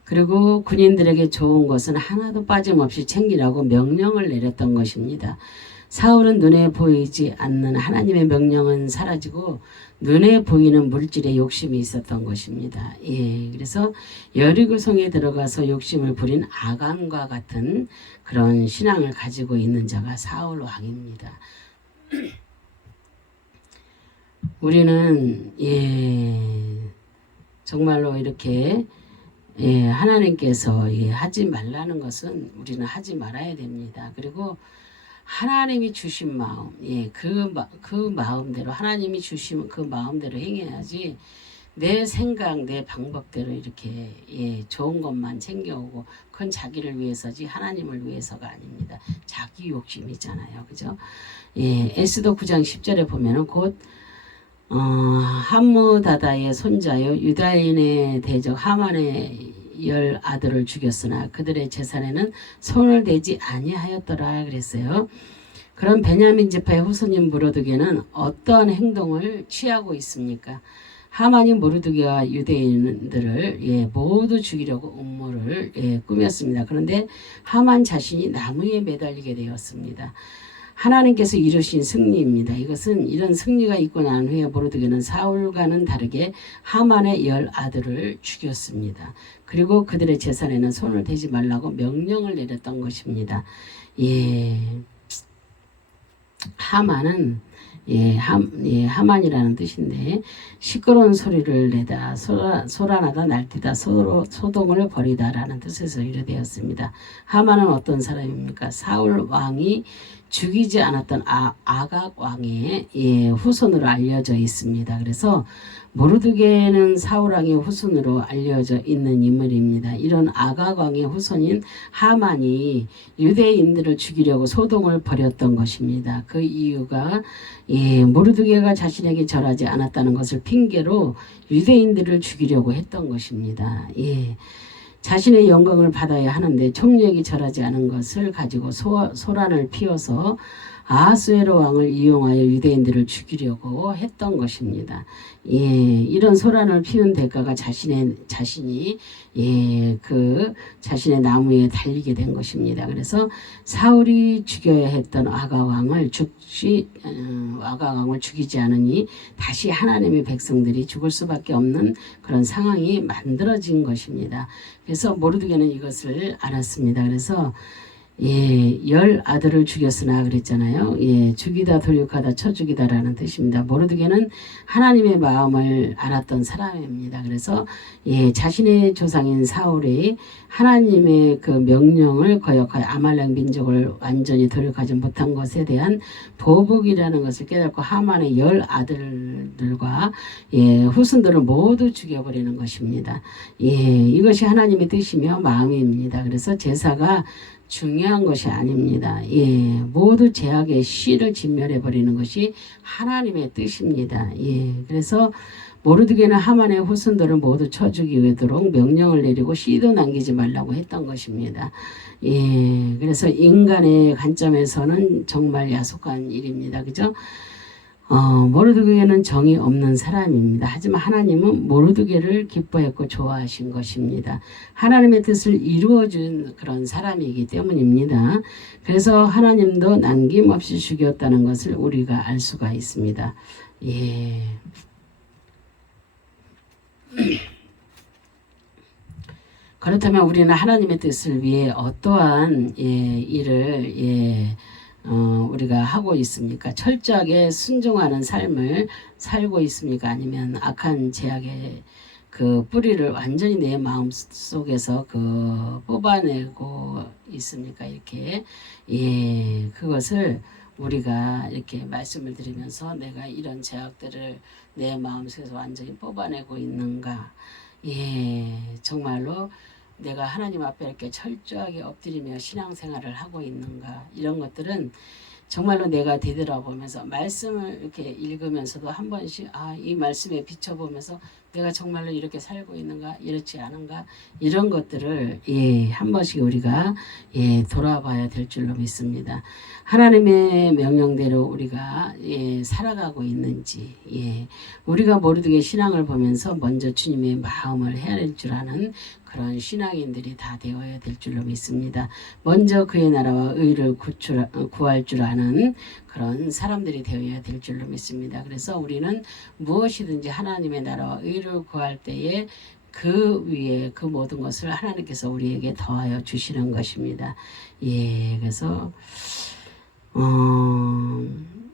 그리고 군인들에게 좋은 것은 하나도 빠짐없이 챙기라고 명령을 내렸던 것입니다. 사울은 눈에 보이지 않는 하나님의 명령은 사라지고 눈에 보이는 물질에 욕심이 있었던 것입니다. 그래서 여리고성에 들어가서 욕심을 부린 아간과 같은 그런 신앙을 가지고 있는 자가 사울 왕입니다. 우리는 정말로 이렇게 하나님께서 하지 말라는 것은 우리는 하지 말아야 됩니다. 그리고 하나님이 주신 마음, 그 마음대로 하나님이 주신 그 마음대로 행해야지 내 생각, 내 방법대로 이렇게 좋은 것만 챙겨오고 그건 자기를 위해서지 하나님을 위해서가 아닙니다. 자기 욕심이잖아요, 그죠? 에스더 9장 10절에 보면은 곧 함무다다의 손자요 유다인의 대적 하만의 10 아들을 죽였으나 그들의 재산에는 손을 대지 아니하였더라 그랬어요. 그럼 베냐민 지파의 후손인 무로드게는 어떠한 행동을 취하고 있습니까? 하만이 모르드게와 유대인들을 모두 죽이려고 음모를 꾸몄습니다. 그런데 하만 자신이 나무에 매달리게 되었습니다. 하나님께서 이루신 승리입니다. 이런 승리가 있고 난 후에 모르드게는 사울과는 다르게 하만의 10아들을 죽였습니다. 그리고 그들의 재산에는 손을 대지 말라고 명령을 내렸던 것입니다. 하만은 하만이라는 뜻인데 시끄러운 소리를 내다 소란하다 날뛰다 소동을 벌이다라는 뜻에서 유래되었습니다. 하만은 어떤 사람입니까? 사울 왕이 죽이지 않았던 아각 왕의 후손으로 알려져 있습니다. 그래서 모르드게는 사울 왕의 후손으로 알려져 있는 인물입니다. 이런 아각 왕의 후손인 하만이 유대인들을 죽이려고 소동을 벌였던 것입니다. 그 이유가 모르드게가 자신에게 절하지 않았다는 것을 핑계로 유대인들을 죽이려고 했던 것입니다. 자신의 영광을 받아야 하는데 총력이 절하지 않은 것을 가지고 소란을 피워서 아하수에로 왕을 이용하여 유대인들을 죽이려고 했던 것입니다. 이런 소란을 피운 대가가 자신이 자신의 나무에 달리게 된 것입니다. 그래서 사울이 죽여야 했던 아가왕을 죽이지 않으니 다시 하나님의 백성들이 죽을 수밖에 없는 그런 상황이 만들어진 것입니다. 그래서 모르드게는 이것을 알았습니다. 그래서 10아들을 죽였으나 그랬잖아요. 죽이다 도륙하다 쳐 죽이다라는 뜻입니다. 모르드게는 하나님의 마음을 알았던 사람입니다. 그래서 자신의 조상인 사울이 하나님의 그 명령을 거역하여 아말렉 민족을 완전히 도륙하지 못한 것에 대한 보복이라는 것을 깨닫고 하만의 10아들들과 후손들을 모두 죽여버리는 것입니다. 이것이 하나님의 뜻이며 마음입니다. 그래서 제사가 중요한 것이 아닙니다. 모두 제약의 씨를 진멸해버리는 것이 하나님의 뜻입니다. 그래서 모르드게는 하만의 후손들을 모두 쳐 죽이도록 명령을 내리고 씨도 남기지 말라고 했던 것입니다. 그래서 인간의 관점에서는 정말 야속한 일입니다. 그죠? 모르드게는 정이 없는 사람입니다. 하지만 하나님은 모르드게를 기뻐했고 좋아하신 것입니다. 하나님의 뜻을 이루어준 그런 사람이기 때문입니다. 그래서 하나님도 남김없이 죽였다는 것을 우리가 알 수가 있습니다. 그렇다면 우리는 하나님의 뜻을 위해 어떠한 일을 우리가 하고 있습니까? 철저하게 순종하는 삶을 살고 있습니까? 아니면 악한 제약의 그 뿌리를 완전히 내 마음 속에서 뽑아내고 있습니까? 이렇게 그것을 우리가 이렇게 말씀을 드리면서 내가 이런 제약들을 내 마음속에서 완전히 뽑아내고 있는가? 정말로 내가 하나님 앞에 이렇게 철저하게 엎드리며 신앙생활을 하고 있는가, 이런 것들은 정말로 내가 되돌아보면서 말씀을 이렇게 읽으면서도 한 번씩 이 말씀에 비춰보면서 내가 정말로 이렇게 살고 있는가, 이렇지 않은가, 이런 것들을 한 번씩 우리가 돌아봐야 될 줄로 믿습니다. 하나님의 명령대로 우리가 살아가고 있는지, 우리가 모르드게 신앙을 보면서 먼저 주님의 마음을 헤아릴 줄 아는 그런 신앙인들이 다 되어야 될 줄로 믿습니다. 먼저 그의 나라와 의를 구할 줄 아는 그런 사람들이 되어야 될 줄로 믿습니다. 그래서 우리는 무엇이든지 하나님의 나라와 의를 구할 때에 그 위에 그 모든 것을 하나님께서 우리에게 더하여 주시는 것입니다. 그래서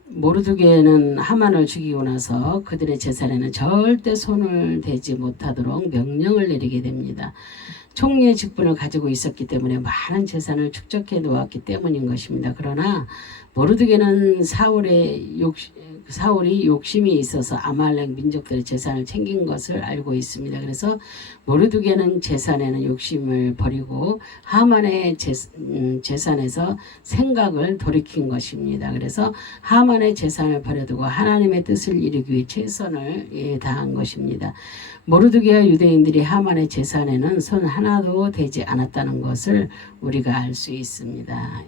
모르드게는 하만을 죽이고 나서 그들의 재산에는 절대 손을 대지 못하도록 명령을 내리게 됩니다. 총리의 직분을 가지고 있었기 때문에 많은 재산을 축적해 놓았기 때문인 것입니다. 그러나 모르드게는 사울이 욕심이 있어서 아말렉 민족들의 재산을 챙긴 것을 알고 있습니다. 그래서 모르드게는 재산에는 욕심을 버리고 하만의 재산에서 생각을 돌이킨 것입니다. 그래서 하만의 재산을 버려두고 하나님의 뜻을 이루기 위해 최선을 다한 것입니다. 모르드게와 유대인들이 하만의 재산에는 손 하나도 대지 않았다는 것을 우리가 알 수 있습니다.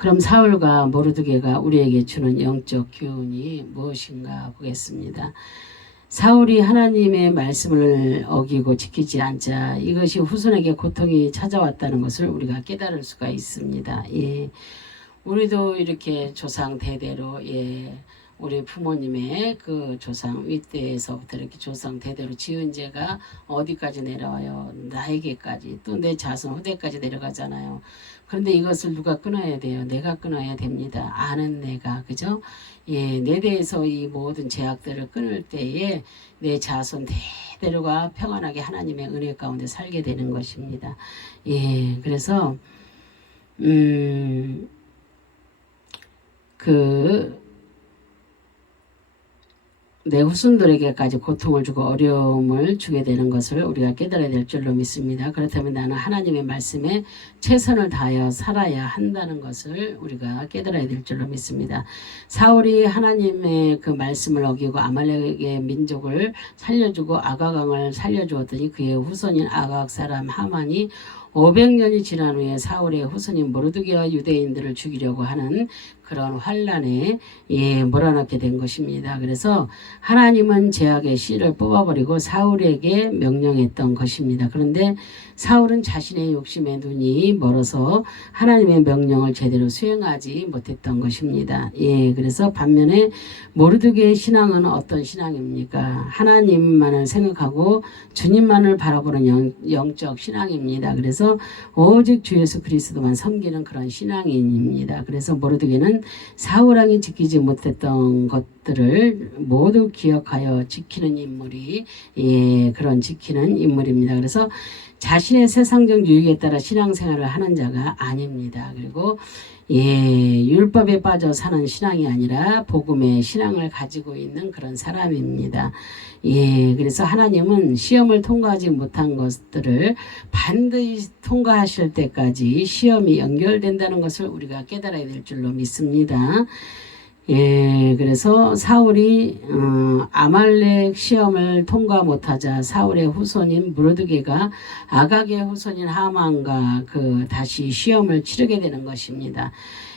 그럼 사울과 모르드게가 우리에게 주는 영적 교훈이 무엇인가 보겠습니다. 사울이 하나님의 말씀을 어기고 지키지 않자 이것이 후손에게 고통이 찾아왔다는 것을 우리가 깨달을 수가 있습니다. 예. 우리도 이렇게 조상 대대로 우리 부모님의 그 조상 윗대에서부터 이렇게 조상 대대로 지은 죄가 어디까지 내려와요? 나에게까지 또 내 자손 후대까지 내려가잖아요. 그런데 이것을 누가 끊어야 돼요? 내가 끊어야 됩니다. 아는 내가, 그죠? 내 대에서 이 모든 죄악들을 끊을 때에 내 자손 대대로가 평안하게 하나님의 은혜 가운데 살게 되는 것입니다. 그래서 내 후손들에게까지 고통을 주고 어려움을 주게 되는 것을 우리가 깨달아야 될 줄로 믿습니다. 그렇다면 나는 하나님의 말씀에 최선을 다하여 살아야 한다는 것을 우리가 깨달아야 될 줄로 믿습니다. 사울이 하나님의 그 말씀을 어기고 아말렉의 민족을 살려주고 아가강을 살려주었더니 그의 후손인 아각 사람 하만이 500년이 지난 후에 사울의 후손인 모르드게와 유대인들을 죽이려고 하는 그런 환란에 몰아넣게 된 것입니다. 그래서 하나님은 제약의 씨를 뽑아버리고 사울에게 명령했던 것입니다. 그런데 사울은 자신의 욕심에 눈이 멀어서 하나님의 명령을 제대로 수행하지 못했던 것입니다. 그래서 반면에 모르드게의 신앙은 어떤 신앙입니까? 하나님만을 생각하고 주님만을 바라보는 영적 신앙입니다. 그래서 오직 주 예수 그리스도만 섬기는 그런 신앙인입니다. 그래서 모르드게는 사울 왕이 지키지 못했던 것들을 모두 기억하여 지키는 인물이 그런 지키는 인물입니다. 그래서 자신의 세상적 유익에 따라 신앙생활을 하는 자가 아닙니다. 그리고 율법에 빠져 사는 신앙이 아니라 복음의 신앙을 가지고 있는 그런 사람입니다. 그래서 하나님은 시험을 통과하지 못한 것들을 반드시 통과하실 때까지 시험이 연결된다는 것을 우리가 깨달아야 될 줄로 믿습니다. 그래서 사울이 아말렉 시험을 통과 못하자 사울의 후손인 모르드게가 아각의 후손인 하만과 다시 시험을 치르게 되는 것입니다.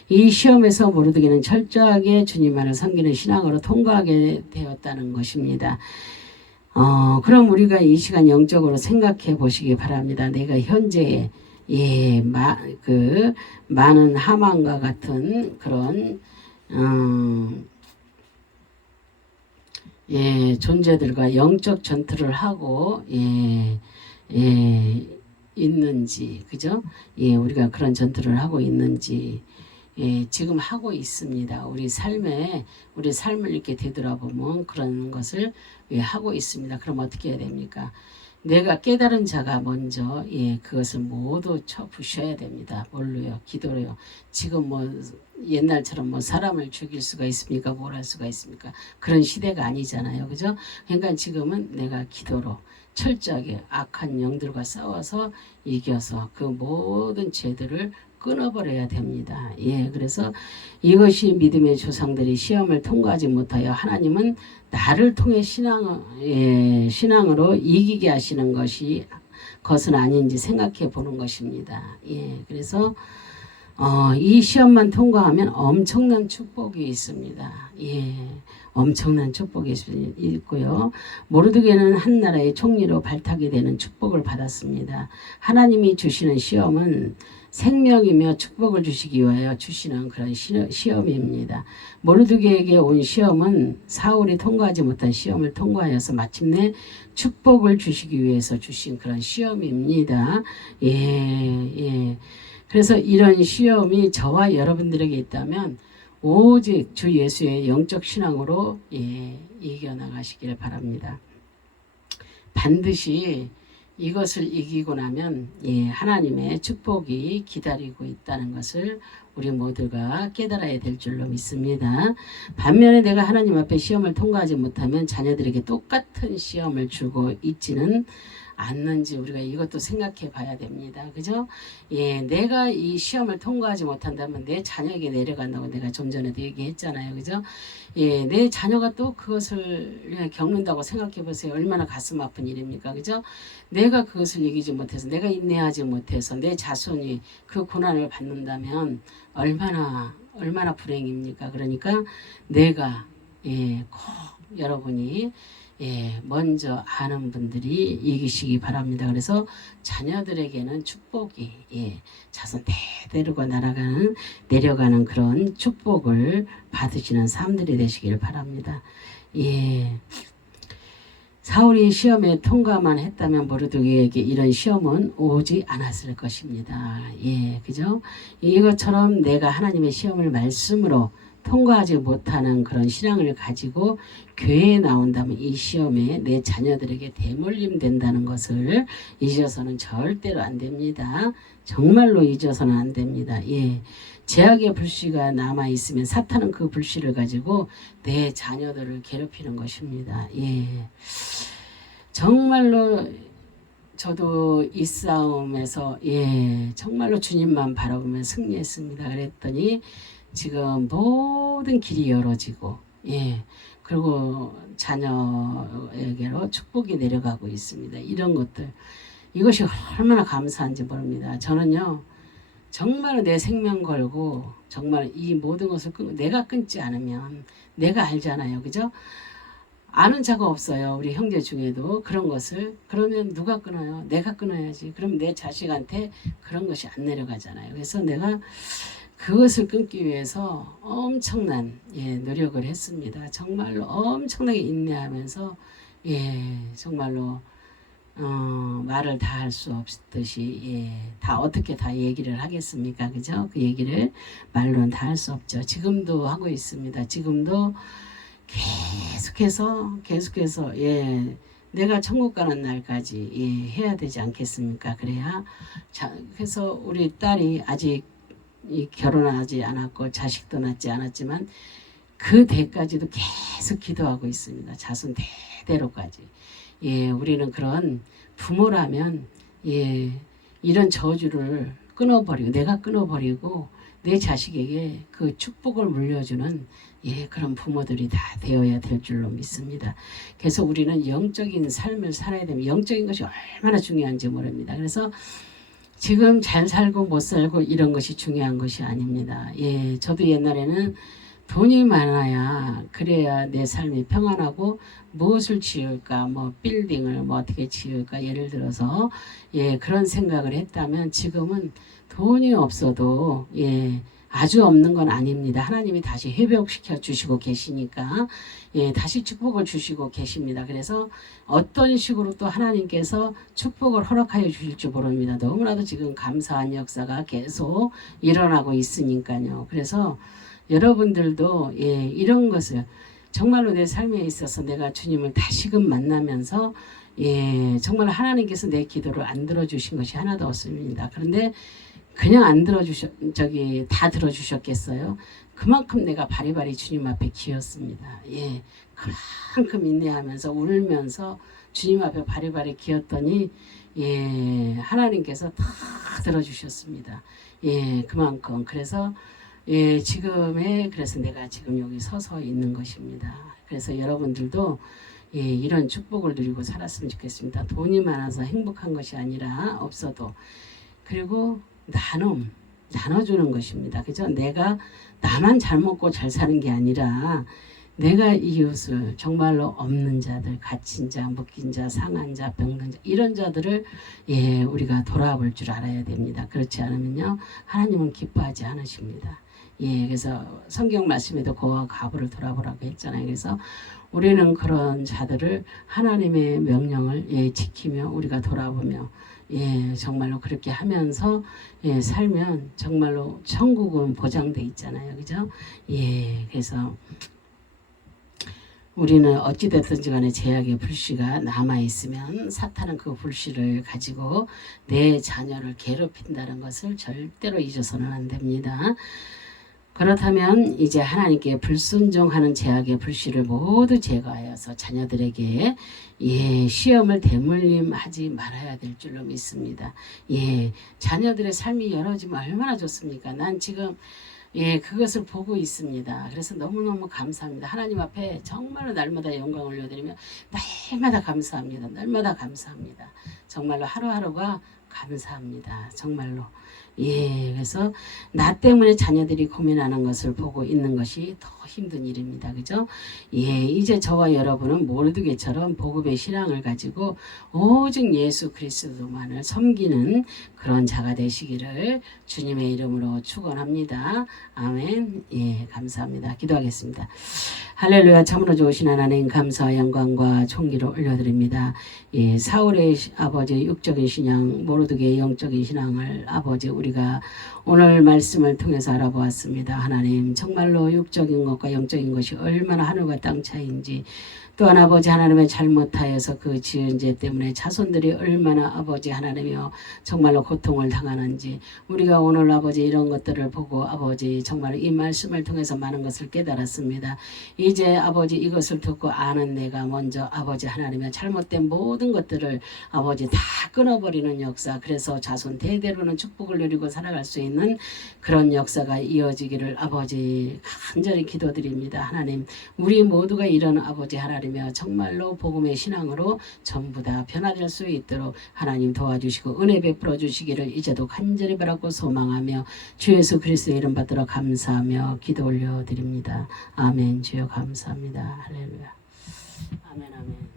이 시험에서 모르드게는 철저하게 주님만을 섬기는 신앙으로 통과하게 되었다는 것입니다. 그럼 우리가 이 시간 영적으로 생각해 보시기 바랍니다. 내가 현재 많은 하만과 같은 그런 존재들과 영적 전투를 하고 있는지, 그죠? 우리가 그런 전투를 하고 있는지 지금 하고 있습니다. 우리 삶을 이렇게 되돌아보면 그런 것을 하고 있습니다. 그럼 어떻게 해야 됩니까? 내가 깨달은 자가 먼저 그것을 모두 쳐부셔야 됩니다. 뭘로요? 기도로요. 지금 옛날처럼 사람을 죽일 수가 있습니까? 뭘 할 수가 있습니까? 그런 시대가 아니잖아요. 그죠? 그러니까 지금은 내가 기도로 철저하게 악한 영들과 싸워서 이겨서 그 모든 죄들을 끊어버려야 됩니다. 그래서 이것이 믿음의 조상들이 시험을 통과하지 못하여 하나님은 나를 통해 신앙으로 이기게 하시는 것은 아닌지 생각해 보는 것입니다. 그래서 이 시험만 통과하면 엄청난 축복이 있습니다. 엄청난 축복이 있고요. 모르드게는 한 나라의 총리로 발탁이 되는 축복을 받았습니다. 하나님이 주시는 시험은 생명이며 축복을 주시기 위하여 주시는 그런 시험입니다. 모르드게에게 온 시험은 사울이 통과하지 못한 시험을 통과하여서 마침내 축복을 주시기 위해서 주신 그런 시험입니다. 그래서 이런 시험이 저와 여러분들에게 있다면 오직 주 예수의 영적 신앙으로 이겨나가시길 바랍니다. 반드시 이것을 이기고 나면 하나님의 축복이 기다리고 있다는 것을 우리 모두가 깨달아야 될 줄로 믿습니다. 반면에 내가 하나님 앞에 시험을 통과하지 못하면 자녀들에게 똑같은 시험을 주고 있지는 않는지 우리가 이것도 생각해 봐야 됩니다. 그죠? 예, 내가 이 시험을 통과하지 못한다면 내 자녀에게 내려간다고 내가 좀 전에도 얘기했잖아요. 그죠? 예, 내 자녀가 또 그것을 겪는다고 생각해 보세요. 얼마나 가슴 아픈 일입니까? 그죠? 내가 그것을 이기지 못해서, 내가 인내하지 못해서 내 자손이 그 고난을 받는다면 얼마나 불행입니까? 그러니까 내가 꼭 여러분이 먼저 아는 분들이 이기시기 바랍니다. 그래서 자녀들에게는 축복이 자손 대대로가 내려가는 그런 축복을 받으시는 삶들이 되시길 바랍니다. 사울이 시험에 통과만 했다면 모르드게에게 이런 시험은 오지 않았을 것입니다. 그죠? 이것처럼 내가 하나님의 시험을 말씀으로 통과하지 못하는 그런 신앙을 가지고 교회에 나온다면 이 시험에 내 자녀들에게 대물림 된다는 것을 잊어서는 절대로 안 됩니다. 정말로 잊어서는 안 됩니다. 죄악의 불씨가 남아있으면 사탄은 그 불씨를 가지고 내 자녀들을 괴롭히는 것입니다. 정말로 저도 이 싸움에서 정말로 주님만 바라보면 승리했습니다. 그랬더니 지금 모든 길이 열어지고 그리고 자녀에게로 축복이 내려가고 있습니다. 이런 것들 이것이 얼마나 감사한지 모릅니다. 저는요 정말 내 생명 걸고 정말 이 모든 것을 내가 끊지 않으면 내가 알잖아요. 그죠? 아는 자가 없어요. 우리 형제 중에도 그런 것을. 그러면 누가 끊어요? 내가 끊어야지. 그럼 내 자식한테 그런 것이 안 내려가잖아요. 그래서 내가 그것을 끊기 위해서 엄청난 노력을 했습니다. 정말로 엄청나게 인내하면서 정말로 말을 다 할 수 없듯이 다 어떻게 다 얘기를 하겠습니까? 그죠? 그 얘기를 말로는 다 할 수 없죠. 지금도 하고 있습니다. 지금도 계속해서 내가 천국 가는 날까지 해야 되지 않겠습니까? 그래야 그래서 우리 딸이 아직 결혼하지 않았고 자식도 낳지 않았지만 그 대까지도 계속 기도하고 있습니다. 자손 대대로까지. 우리는 그런 부모라면 이런 저주를 끊어버리고 내가 끊어버리고 내 자식에게 그 축복을 물려주는 그런 부모들이 다 되어야 될 줄로 믿습니다. 그래서 우리는 영적인 삶을 살아야 됩니다. 영적인 것이 얼마나 중요한지 모릅니다. 그래서 지금 잘 살고 못 살고 이런 것이 중요한 것이 아닙니다. 저도 옛날에는 돈이 많아야 그래야 내 삶이 평안하고 무엇을 지을까 빌딩을 어떻게 지을까 예를 들어서 그런 생각을 했다면 지금은 돈이 없어도 아주 없는 건 아닙니다. 하나님이 다시 회복시켜 주시고 계시니까 다시 축복을 주시고 계십니다. 그래서 어떤 식으로 또 하나님께서 축복을 허락하여 주실지 모릅니다. 너무나도 지금 감사한 역사가 계속 일어나고 있으니까요. 그래서 여러분들도 이런 것을 정말로 내 삶에 있어서 내가 주님을 다시금 만나면서 정말 하나님께서 내 기도를 안 들어주신 것이 하나도 없습니다. 그런데 그냥 안 다 들어주셨겠어요? 그만큼 내가 바리바리 주님 앞에 기었습니다. 그만큼 인내하면서 울면서 주님 앞에 바리바리 기었더니 하나님께서 다 들어주셨습니다. 그만큼 그래서 그래서 내가 지금 여기 서서 있는 것입니다. 그래서 여러분들도 이런 축복을 누리고 살았으면 좋겠습니다. 돈이 많아서 행복한 것이 아니라 없어도 그리고 나눠주는 것입니다. 그죠? 내가 나만 잘 먹고 잘 사는 게 아니라 내가 이웃을 정말로 없는 자들, 갇힌 자, 묶인 자, 상한 자, 병든 자 이런 자들을 우리가 돌아볼 줄 알아야 됩니다. 그렇지 않으면요 하나님은 기뻐하지 않으십니다. 그래서 성경 말씀에도 고와 과부를 돌아보라고 했잖아요. 그래서 우리는 그런 자들을 하나님의 명령을 지키며 우리가 돌아보며 정말로 그렇게 하면서 살면 정말로 천국은 보장돼 있잖아요. 그죠? 그래서 우리는 어찌됐든지 간에 죄악의 불씨가 남아있으면 사탄은 그 불씨를 가지고 내 자녀를 괴롭힌다는 것을 절대로 잊어서는 안 됩니다. 그렇다면 이제 하나님께 불순종하는 죄악의 불씨를 모두 제거하여서 자녀들에게 시험을 대물림하지 말아야 될 줄로 믿습니다. 자녀들의 삶이 열어지면 얼마나 좋습니까? 난 지금 그것을 보고 있습니다. 그래서 너무너무 감사합니다. 하나님 앞에 정말로 날마다 영광을 올려드리며 날마다 감사합니다. 날마다 감사합니다. 정말로 하루하루가 감사합니다. 정말로. 그래서 나 때문에 자녀들이 고민하는 것을 보고 있는 것이 더 힘든 일입니다. 그죠? 이제 저와 여러분은 모르드게처럼 복음의 신앙을 가지고 오직 예수 그리스도만을 섬기는 그런 자가 되시기를 주님의 이름으로 축원합니다. 아멘. 감사합니다. 기도하겠습니다. 할렐루야. 참으로 좋으신 하나님 감사와 영광과 존귀를 올려드립니다. 사울의 아버지 육적인 신앙, 모르드게의 영적인 신앙을 아버지 우리가 오늘 말씀을 통해서 알아보았습니다. 하나님 정말로 육적인 것과 영적인 것이 얼마나 하늘과 땅 차이인지, 또한 아버지 하나님의 잘못하여서 그 지은 죄 때문에 자손들이 얼마나 아버지 하나님이여 정말로 고통을 당하는지, 우리가 오늘 아버지 이런 것들을 보고 아버지 정말 이 말씀을 통해서 많은 것을 깨달았습니다. 이제 아버지 이것을 듣고 아는 내가 먼저 아버지 하나님의 잘못된 모든 것들을 아버지 다 끊어버리는 역사, 그래서 자손 대대로는 축복을 누리고 살아갈 수 있는 그런 역사가 이어지기를 아버지 간절히 기도드립니다. 하나님 우리 모두가 이런 아버지 하나님이여 정말로 복음의 신앙으로 전부 다 변화될 수 있도록 하나님 도와주시고 은혜 베풀어 주시기를 이제도 간절히 바라고 소망하며 주 예수 그리스도의 이름 받들어 감사하며 기도 올려드립니다. 아멘. 주여 감사합니다. 할렐루야. 아멘 아멘.